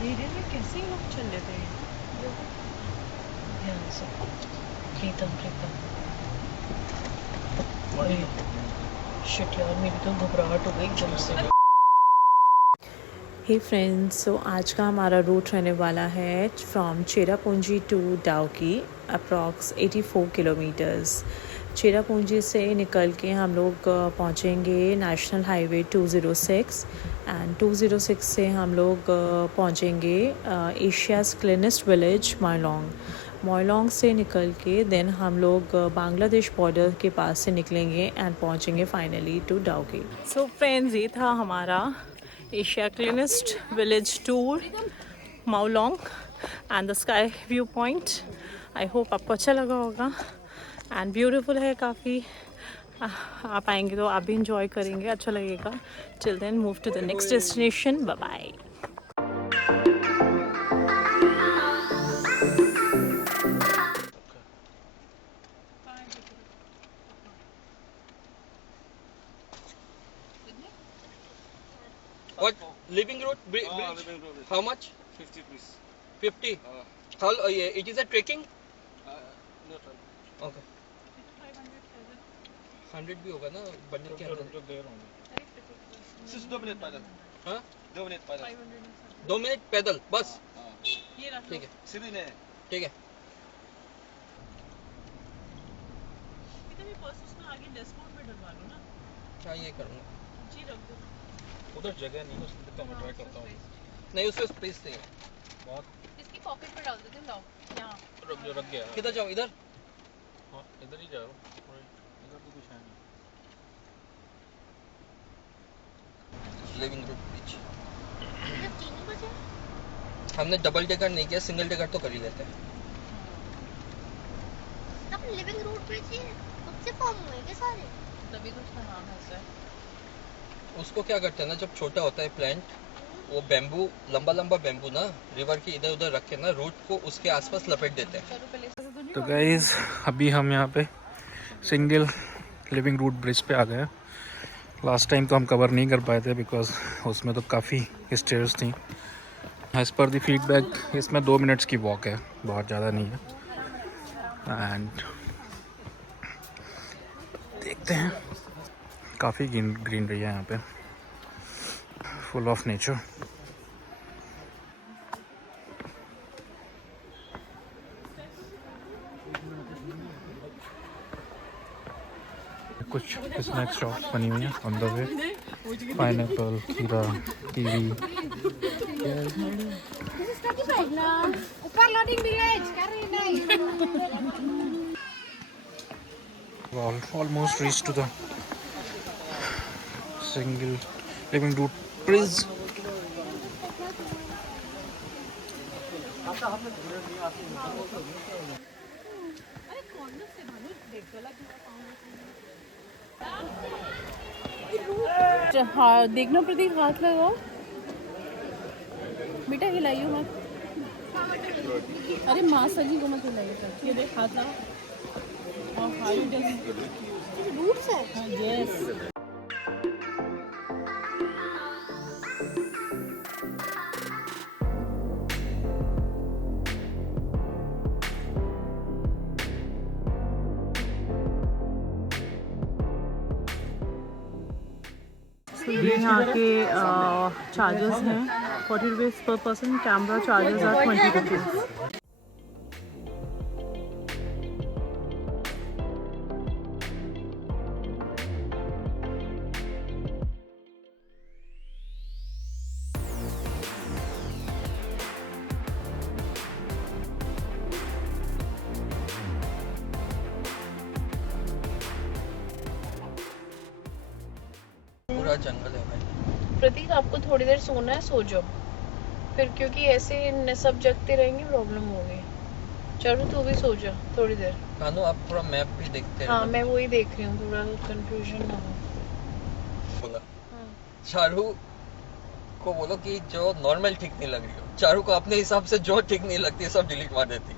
अंधेरे में कैसे लोग चल लेते हैं। ध्यान से। प्रीतम प्रीतम शिट यार, मेरी तो घबराहट हो गई एकदम से। हे फ्रेंड्स, सो आज का हमारा रूट रहने वाला है from Cherrapunji to Dawki, approx 84 kilometres. Cherrapunji से निकल के हम लोग पहुँचेंगे नेशनल हाईवे 206 एंड 206 से हम लोग पहुँचेंगे एशियाज़ क्लीनेस्ट विलेज मोयलोंग से निकल के देन हम लोग बांग्लादेश बॉर्डर के पास से निकलेंगे एंड पहुँचेंगे finally to Dawki. So friends, ये था हमारा Asia cleanest village tour Mawlynnong and the sky view point. I hope आपको अच्छा लगा होगा एंड ब्यूटीफुल है काफ़ी। आप आएंगे तो आप भी इंजॉय करेंगे, अच्छा लगेगा। Till then move to the next destination. Bye bye. What? Living road bridge? Living road. How much? 50 please. 50. How? It is a trekking? Not right. Okay. 100 भी होगा ना बनने के अंदर। सिर्फ 2 मिनट पैदल। हाँ? 2 मिनट पैदल। 2 मिनट पैदल बस। ठीक है। सीधी नहीं है। ठीक है। हाँ, ये करूँगा। उधर जगह नहीं है, उसमें तो मैं ट्राई करता हूँ। नहीं, उसमें स्पेस नहीं है। बहुत। इसकी पॉकेट में डाल देते लाओ यहाँ। रख गया। किधर जाऊँ? इधर? हाँ, इधर ही जा रहा हूँ। इधर तो कुछ है नहीं। लिविंग रूड बीच। हमने डबल डेकर नहीं किया, सिंगल डेकर तो कर ही लेते हैं। अब लिविंग रूट पे जी कब से फॉर्म हुए के सारे? तभी तो उसका नाम है सर। उसको क्या करते हैं ना, जब छोटा होता है प्लांट, वो बैम्बू, लंबा लंबा बैम्बू ना रिवर के इधर उधर रख के ना रूट को उसके आसपास लपेट देते हैं। तो गाइस, अभी हम यहाँ पे सिंगल लिविंग रूट ब्रिज पे आ गए। लास्ट टाइम तो हम कवर नहीं कर पाए थे बिकॉज उसमें तो काफ़ी स्टेयर्स थी। एज़ पर द फीडबैक इसमें 2 मिनट्स की वॉक है, बहुत ज़्यादा नहीं है। एंड देखते हैं, काफ़ी ग्रीनरी है यहाँ पे, फुल ऑफ नेचर। कुछ स्नैक्स शॉप बनी हुई है ऑन द वे। पाइनएप्पल, खीरा, kiwi. Almost reached to the single living root bridge. हाँ, देखना प्रतीक, हाथ लगाओ बेटा, हिलाइयो मत। अरे माँ सजी को मत हिलाइए। ये देख, हाथ लगाओ। और हाउ इट इज रूट्स है। यस। ये यहाँ के चार्जेस हैं 40 rupees per person. Camera charges are 20 rupees. पूरा जंगल है भाई। प्रतीक, आपको थोड़ी देर सोना है, सो जाओ फिर, क्योंकि ऐसे सब जगते रहेंगे प्रॉब्लम होगी। चलो तू भी सो जा थोड़ी देर। कानू, आप थोड़ा मैप भी देखते हैं। हाँ, मैं वही देख रही हूँ, थोड़ा कंफ्यूजन ना हो। बोला चारू को बोलो कि जो नॉर्मल ठीक नहीं लग रही हो, चारू को अपने हिसाब से जो ठीक नहीं लगती है सब डिलीट मार देती।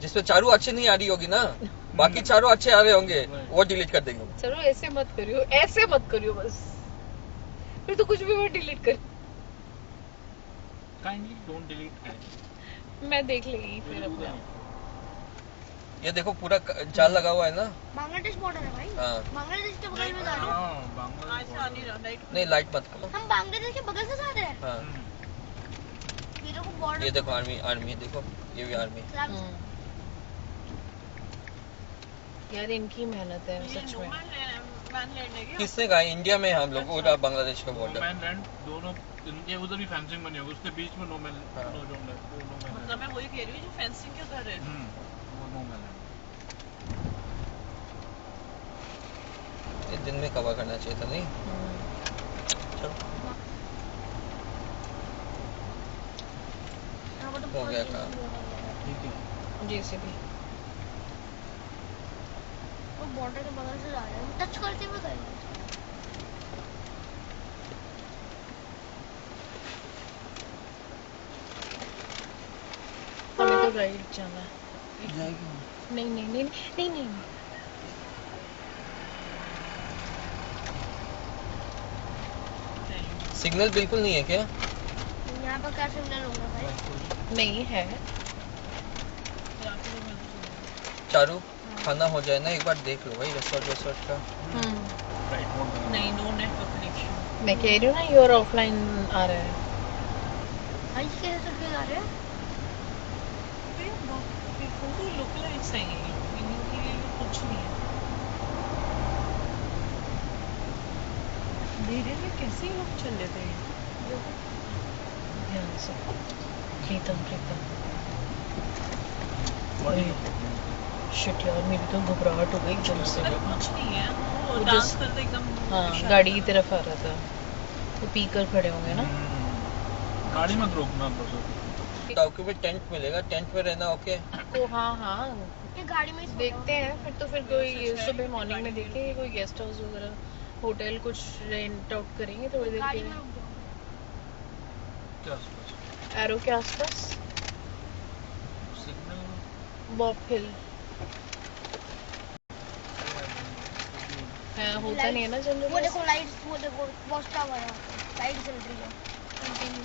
जिसमें चारू अच्छी नहीं आ रही होगी ना, बाकी चारू अच्छे आ रहे होंगे, वो डिलीट कर देंगे। चलो ऐसे मत करियो, ऐसे मत करियो बस, फिर तो कुछ भी मत डिलीट कर। काइंडली डोंट डिलीट है मैं देख लेगी फिर अपने आप। ये देखो पूरा जाल लगा हुआ है ना। बांग्लादेश बॉर्डर है भाई। हाँ बांग्लादेश के बगल में जा रहे हैं। नहीं लाइट मत करो। हम बांग्लादेश के बगल से जा रहे हैं। हाँ मेरे को बॉर्डर ये देखो आर्मी आर्मी देखो ये भी आर्मी। यार इनकी मेहनत है सच में। किसने कहा इंडिया में हम लोग पूरा बांग्लादेश का बॉर्डर। मैन लैंड दोनों इनके उधर भी फेंसिंग बनी होगी उसके बीच में नो मैन हाँ। नो जोन है वो नो मैन मतलब मैं वही कह रही हूँ जो फेंसिंग क्यों कर रहे हैं। वो नो मैन लैंड ये दिन में कवर करना चाहिए था नहीं। चलो हो गया काम। ठीक है जेसीबी वो बॉर्डर के बगल से जा रहे हैं। टच करते हुए गए। हमें तो राइट जाना है। जाएगी नहीं नहीं नहीं नहीं नहीं सिग्नल बिल्कुल नहीं है क्या। यहाँ पर क्या सिग्नल होगा भाई। नहीं है। चारू खाना हो जाए ना एक बार देख लो भाई रिसोर्ट का। राइट मोड नहीं नो नेटवर्क कनेक्शन। मैं कह रही हूँ ना योर ऑफलाइन आ रहा है। भाई कैसे चल के जा रहे हैं। लोकलाइट्स हैं ये इनके लिए कुछ नहीं है। धीरे में कैसे ये लोग चल लेते हैं। ध्यान से प्रीतम शिट यार मेरी तो घबराहट हो गई एकदम से। कुछ नहीं है वो डांस करते एकदम। हाँ गाड़ी की तरफ आ रहा था वो पीकर खड़े होंगे ना। गाड़ी मत रोकना बस डॉक्यूमेंट टेंट मिलेगा टेंट में रहना ओके। तो हाँ ये गाड़ी में ही सोता देखते हैं फिर कोई सुबह मॉर्निंग में देखेंगे कोई गेस्ट हाउस वगैरह होटल कुछ रेंट आउट करेंगे थोड़ी हूँ। देर गाड़ी के में लिए। रुक जाओ। क्या आसपास एरो के आसपास सिग्नल बॉब हिल है होता नहीं है ना वो जनरली। देखो लाइट्स वो देखो वॉच टावर है। लाइट चल रही है। कंटिन्यू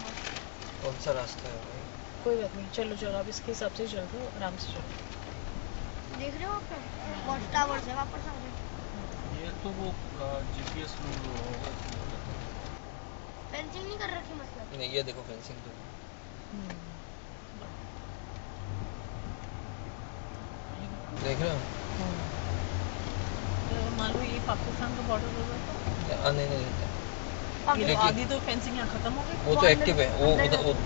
कौन सा रास्ता है भाई। कोई बात नहीं चलो अब इसके हिसाब से चल रहे हो आराम से चलो। देख रहे हो आप वॉच टावर से वापस आ रहे हैं। ये तो वो जीपीएस फेंसिंग नहीं कर रखी मतलब। नहीं ये देखो फेंसिंग तो देख रहे हो। मान लो ये पाकिस्तान का बॉर्डर होगा तो आने नहीं देते ये देखिए। आधी तो फेंसिंग यहाँ खत्म हो गई। वो तो एक्टिव है वो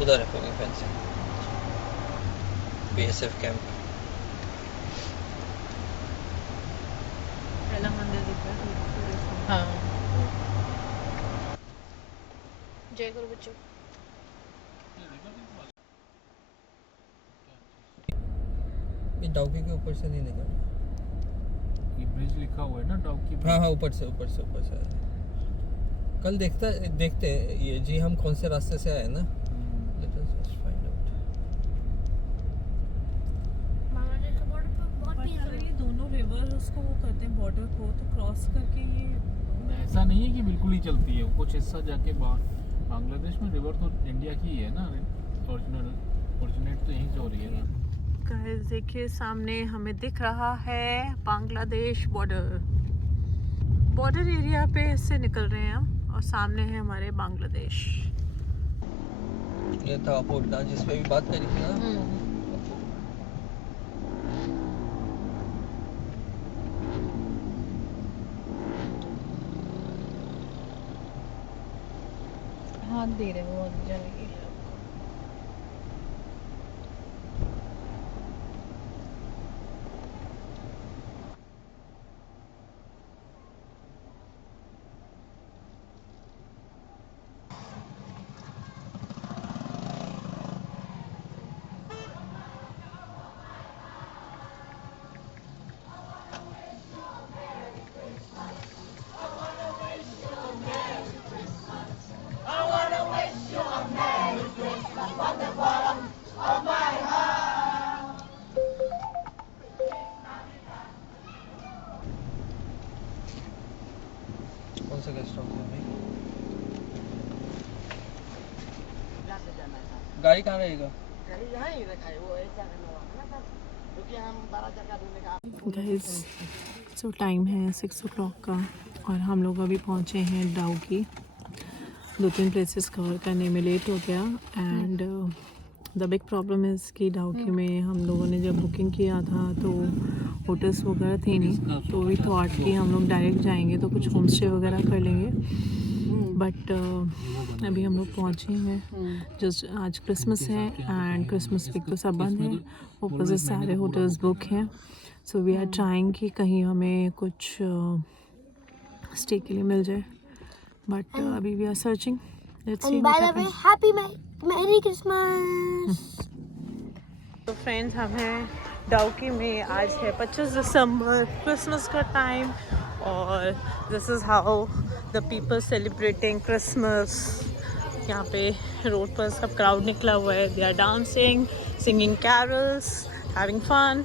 उधर है फेंसिंग बीएसएफ कैंप। पहला मंदिर दिख रहा है। हाँ जय गुरु बच्चों। ये डॉगी के ऊपर से नहीं निकलना। ये ब्रिज लिखा हुआ है ना डॉकी हाँ ऊपर से कल देखते हैं ये जी हम कौन से रास्ते से आए ना। Let us just find out. Bangladesh का बॉर्डर पर बहुत अगर पीसफुल ये दोनों रिवर उसको वो करते हैं बॉर्डर को तो क्रॉस करके ये ऐसा नहीं है कि बिल्कुल ही चलती है कुछ हिस्सा जाके बांग्लादेश में रिवर तो इंडिया की ही है ना ओरिजिनेट तो यहीं से हो रही है ना। गाइस देखिए सामने हमें दिख रहा है बांग्लादेश बॉर्डर एरिया पे से निकल रहे हैं हम और सामने है हमारे बांग्लादेश। ये था अपोर्टा जिस पे भी बात करी थी ना। हाथ दे रहे हैं वो जाने के लिए। कौन सा गेस्ट हाउस है भाई। गाड़ी कहाँ रहेगा? गाइस सो टाइम है 6 o'clock का और हम लोग अभी पहुँचे हैं डाउकी। 2-3 प्लेसेस कवर करने में लेट हो गया and the big problem is कि डाउकी में हम लोगों ने जब बुकिंग किया था तो होटल्स वगैरह थे नहीं, तो वी थॉट कि हम लोग डायरेक्ट जाएंगे तो कुछ होम स्टे वगैरह कर लेंगे। बट अभी हम लोग पहुँचे हैं, जस्ट आज क्रिसमस है एंड क्रिसमस वीक तो सब बंद है, ऊपर से सारे होटल्स बुक हैं। सो वी आर ट्राइंग कि कहीं हमें कुछ स्टे के लिए मिल जाए, बट अभी we are searching. Let's see And by the way, happy Merry Christmas. तो फ्रेंड्स हम हैं डाउकी में, आज है 25 दिसंबर, क्रिसमस का टाइम और this is how the people celebrating Christmas. यहाँ पे रोड पर सब क्राउड निकला हुआ है, they are dancing, singing carols, having fun.